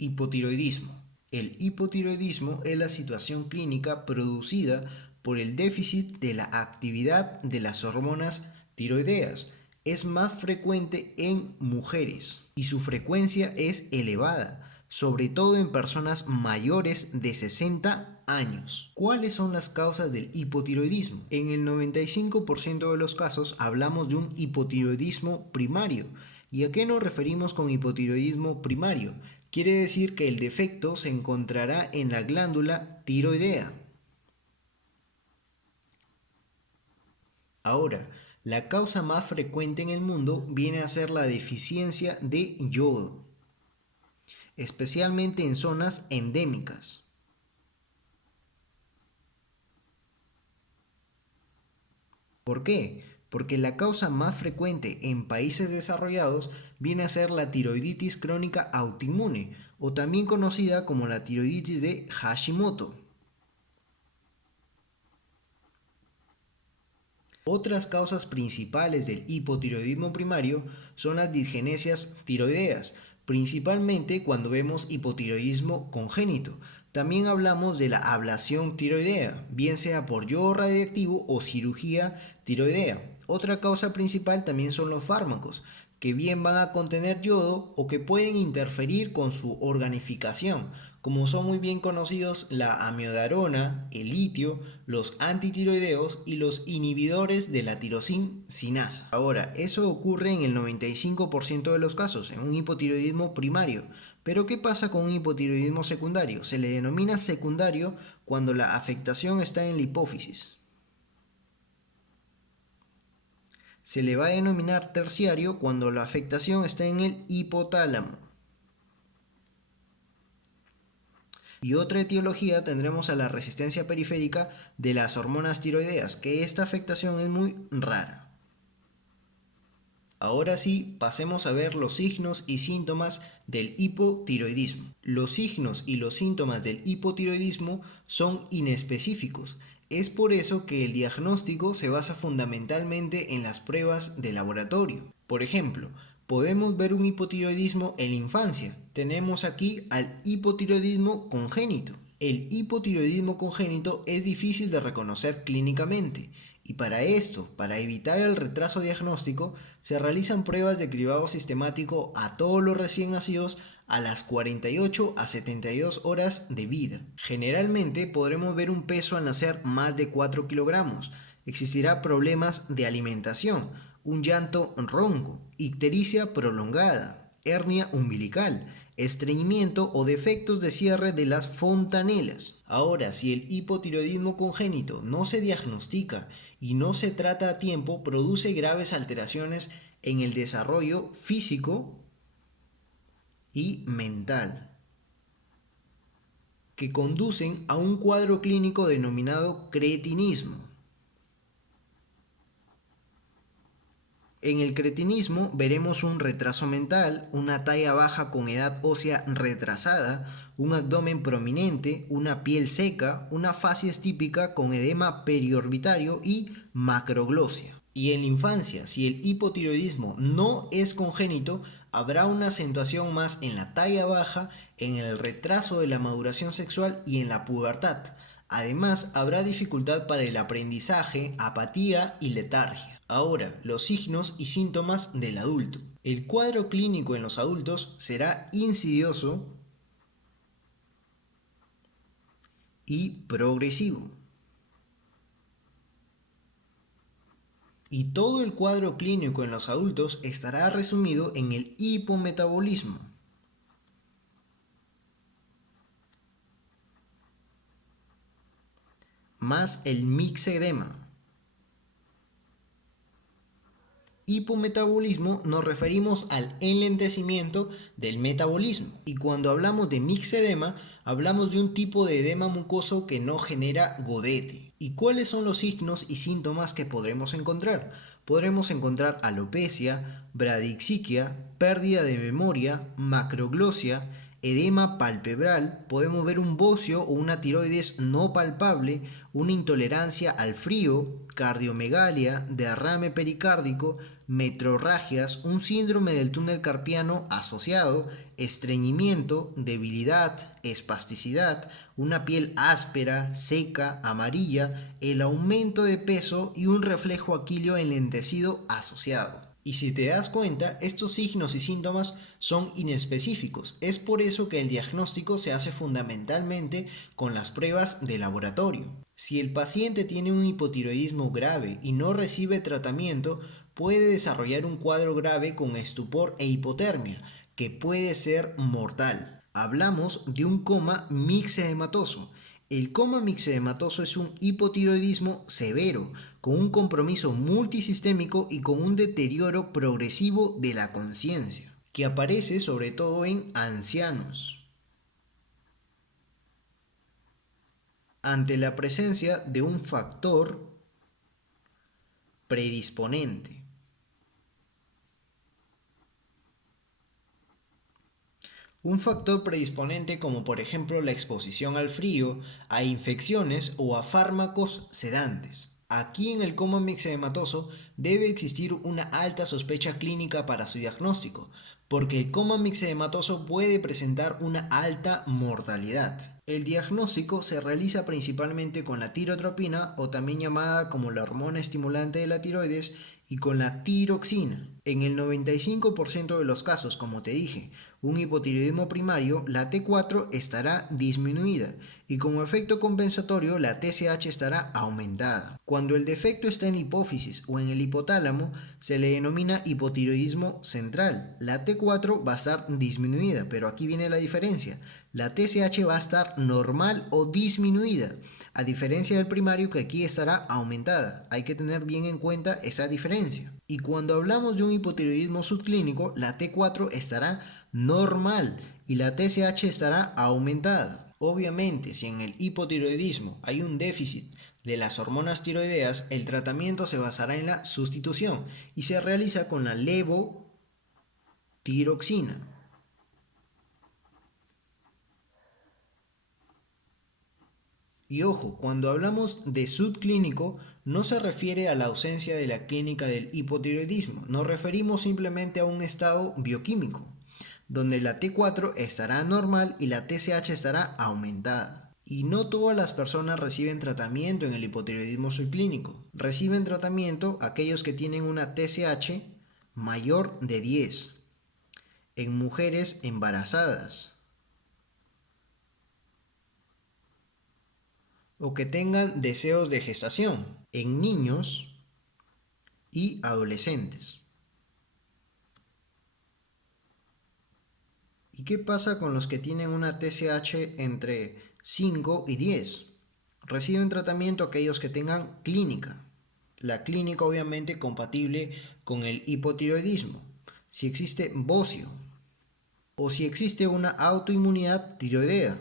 Hipotiroidismo. El hipotiroidismo es la situación clínica producida por el déficit de la actividad de las hormonas tiroideas. Es más frecuente en mujeres y su frecuencia es elevada, sobre todo en personas mayores de 60 años. ¿Cuáles son las causas del hipotiroidismo? En el 95% de los casos hablamos de un hipotiroidismo primario. ¿Y a qué nos referimos con hipotiroidismo primario? Quiere decir que el defecto se encontrará en la glándula tiroidea. Ahora, la causa más frecuente en el mundo viene a ser la deficiencia de yodo, especialmente en zonas endémicas. ¿Por qué? Porque la causa más frecuente en países desarrollados viene a ser la tiroiditis crónica autoinmune, o también conocida como la tiroiditis de Hashimoto. Otras causas principales del hipotiroidismo primario son las disgenesias tiroideas, principalmente cuando vemos hipotiroidismo congénito. También hablamos de la ablación tiroidea, bien sea por yodo radiactivo o cirugía tiroidea. Otra causa principal también son los fármacos, que bien van a contener yodo o que pueden interferir con su organificación, como son muy bien conocidos la amiodarona, el litio, los antitiroideos y los inhibidores de la tirosin sinasa. Ahora, eso ocurre en el 95% de los casos, en un hipotiroidismo primario. Pero ¿qué pasa con un hipotiroidismo secundario? Se le denomina secundario cuando la afectación está en la hipófisis. Se le va a denominar terciario cuando la afectación está en el hipotálamo. Y otra etiología tendremos a la resistencia periférica de las hormonas tiroideas, que esta afectación es muy rara. Ahora sí, pasemos a ver los signos y síntomas del hipotiroidismo. Los signos y los síntomas del hipotiroidismo son inespecíficos. Es por eso que el diagnóstico se basa fundamentalmente en las pruebas de laboratorio. Por ejemplo, podemos ver un hipotiroidismo en la infancia. Tenemos aquí al hipotiroidismo congénito. El hipotiroidismo congénito es difícil de reconocer clínicamente y para esto, para evitar el retraso diagnóstico, se realizan pruebas de cribado sistemático a todos los recién nacidos a las 48 a 72 horas de vida. Generalmente podremos ver un peso al nacer más de 4 kilogramos. Existirá problemas de alimentación, un llanto ronco, ictericia prolongada, hernia umbilical, estreñimiento o defectos de cierre de las fontanelas. Ahora, si el hipotiroidismo congénito no se diagnostica y no se trata a tiempo, produce graves alteraciones en el desarrollo físico y mental, que conducen a un cuadro clínico denominado cretinismo. En el cretinismo veremos un retraso mental, una talla baja con edad ósea retrasada, un abdomen prominente, una piel seca, una facies típica con edema periorbitario y macroglosia. Y en la infancia, si el hipotiroidismo no es congénito, habrá una acentuación más en la talla baja, en el retraso de la maduración sexual y en la pubertad. Además, habrá dificultad para el aprendizaje, apatía y letargia. Ahora, los signos y síntomas del adulto. El cuadro clínico en los adultos será insidioso y progresivo. Y todo el cuadro clínico en los adultos estará resumido en el hipometabolismo, más el mixedema. Hipometabolismo nos referimos al enlentecimiento del metabolismo. Y cuando hablamos de mixedema, hablamos de un tipo de edema mucoso que no genera godete. ¿Y cuáles son los signos y síntomas que podremos encontrar? Podremos encontrar alopecia, bradixiquia, pérdida de memoria, macroglosia, edema palpebral, podemos ver un bocio o una tiroides no palpable, una intolerancia al frío, cardiomegalia, derrame pericárdico, metrorragias, un síndrome del túnel carpiano asociado, estreñimiento, debilidad, espasticidad, una piel áspera, seca, amarilla, el aumento de peso y un reflejo aquileo enlentecido asociado. Y si te das cuenta, estos signos y síntomas son inespecíficos. Es por eso que el diagnóstico se hace fundamentalmente con las pruebas de laboratorio. Si el paciente tiene un hipotiroidismo grave y no recibe tratamiento, puede desarrollar un cuadro grave con estupor e hipotermia, que puede ser mortal. Hablamos de un coma mixedematoso. El coma mixedematoso es un hipotiroidismo severo, con un compromiso multisistémico y con un deterioro progresivo de la conciencia, que aparece sobre todo en ancianos. Ante la presencia de un factor predisponente. Un factor predisponente como por ejemplo la exposición al frío, a infecciones o a fármacos sedantes. Aquí en el coma mixedematoso debe existir una alta sospecha clínica para su diagnóstico, porque el coma mixedematoso puede presentar una alta mortalidad. El diagnóstico se realiza principalmente con la tirotropina, o también llamada como la hormona estimulante de la tiroides, y con la tiroxina. En el 95% de los casos, como te dije, un hipotiroidismo primario, la T4 estará disminuida y como efecto compensatorio la TSH estará aumentada. Cuando el defecto está en la hipófisis o en el hipotálamo, se le denomina hipotiroidismo central. La T4 va a estar disminuida, pero aquí viene la diferencia. La TSH va a estar normal o disminuida, a diferencia del primario que aquí estará aumentada. Hay que tener bien en cuenta esa diferencia. Y cuando hablamos de un hipotiroidismo subclínico, la T4 estará normal y la TSH estará aumentada. Obviamente, si en el hipotiroidismo hay un déficit de las hormonas tiroideas, el tratamiento se basará en la sustitución y se realiza con la levotiroxina. Y ojo, cuando hablamos de subclínico, no se refiere a la ausencia de la clínica del hipotiroidismo, nos referimos simplemente a un estado bioquímico, donde la T4 estará normal y la TSH estará aumentada. Y no todas las personas reciben tratamiento en el hipotiroidismo subclínico. Reciben tratamiento aquellos que tienen una TSH mayor de 10, en mujeres embarazadas, o que tengan deseos de gestación en niños y adolescentes. ¿Y qué pasa con los que tienen una TSH entre 5 y 10? Reciben tratamiento aquellos que tengan clínica. La clínica obviamente compatible con el hipotiroidismo. Si existe bocio o si existe una autoinmunidad tiroidea.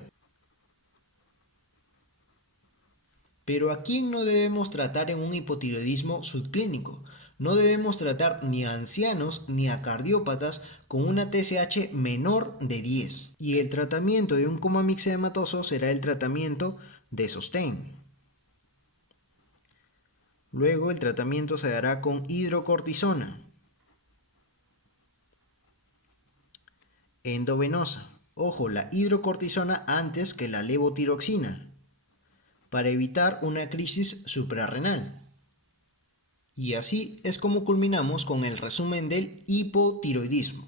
Pero ¿a quién no debemos tratar en un hipotiroidismo subclínico? No debemos tratar ni a ancianos ni a cardiópatas con una TSH menor de 10. Y el tratamiento de un coma mixedematoso será el tratamiento de sostén. Luego el tratamiento se dará con hidrocortisona endovenosa. Ojo, la hidrocortisona antes que la levotiroxina, para evitar una crisis suprarrenal. Y así es como culminamos con el resumen del hipotiroidismo.